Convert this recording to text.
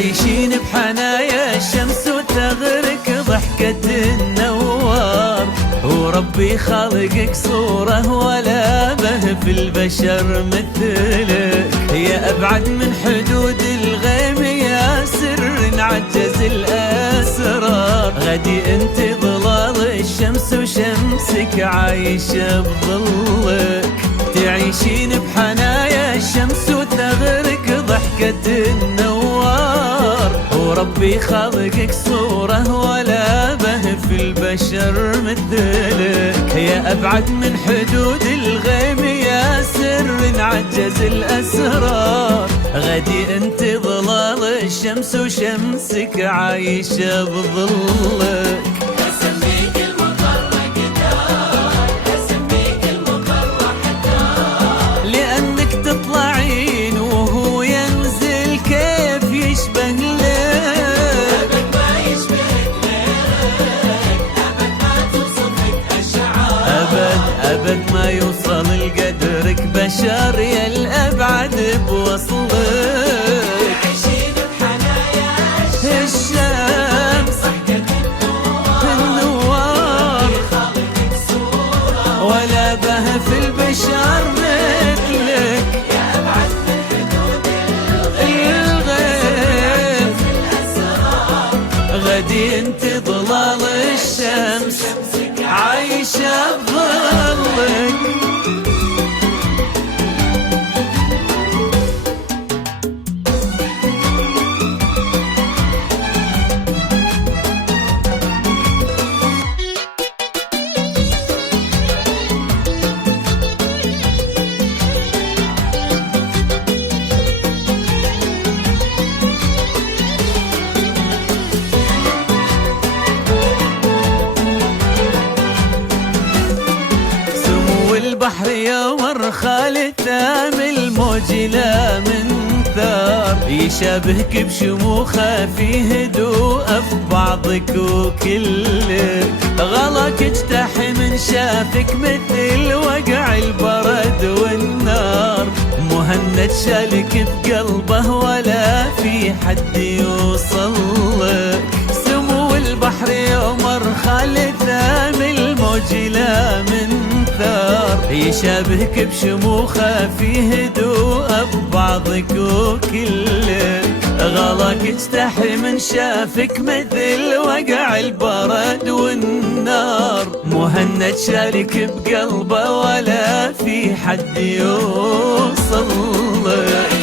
تعيشين بحنايا الشمس وتغرق ضحكة النوار، وربي خالقك صورة ولا به في البشر مثلك، يا أبعد من حدود الغيم يا سر عجز الأسرار، غدي انت ظلال الشمس وشمسك عايشة بظلك، تعيشين بحنايا الشمس وتغرق ضحكة النوار، وربي خالقك صورة ولا به في البشر مثلك، يا أبعد من حدود الغيم يا سر عجز الأسرار، غدي انت ظلال الشمس وشمسك عايشة بظلك. تطلعين وهو ينزل كيف يشبه لك، أبد ما يشبهك غيرك، أبد ما توصفك أشعار، أبد ما يوصل لقدرك بشر يا الأبعد بوصلك، تعيشين بحنايا الشمس النوار، خالقك صورة ولا به في البشر مثلك، غدي انت ظلال الشمس عايشة بظلك. البحر يمر خالد ثام الموج لا من ثار، يشابهك بشموخه في هدوء في بعضك وكلك، غلاك اجتاح من شافك مثل وقع البرد والنار، مهند شالك بقلبه ولا في حد يوصل لك، سمو البحر يمر خالد ثام الموج لا من ثار، يشابهك بشموخه في هدوء ببعضك وكلك، غلاك اجتاح من شافك مثل وقع البرد والنار، مهند شارك بقلبه ولا في حد يوصل لك.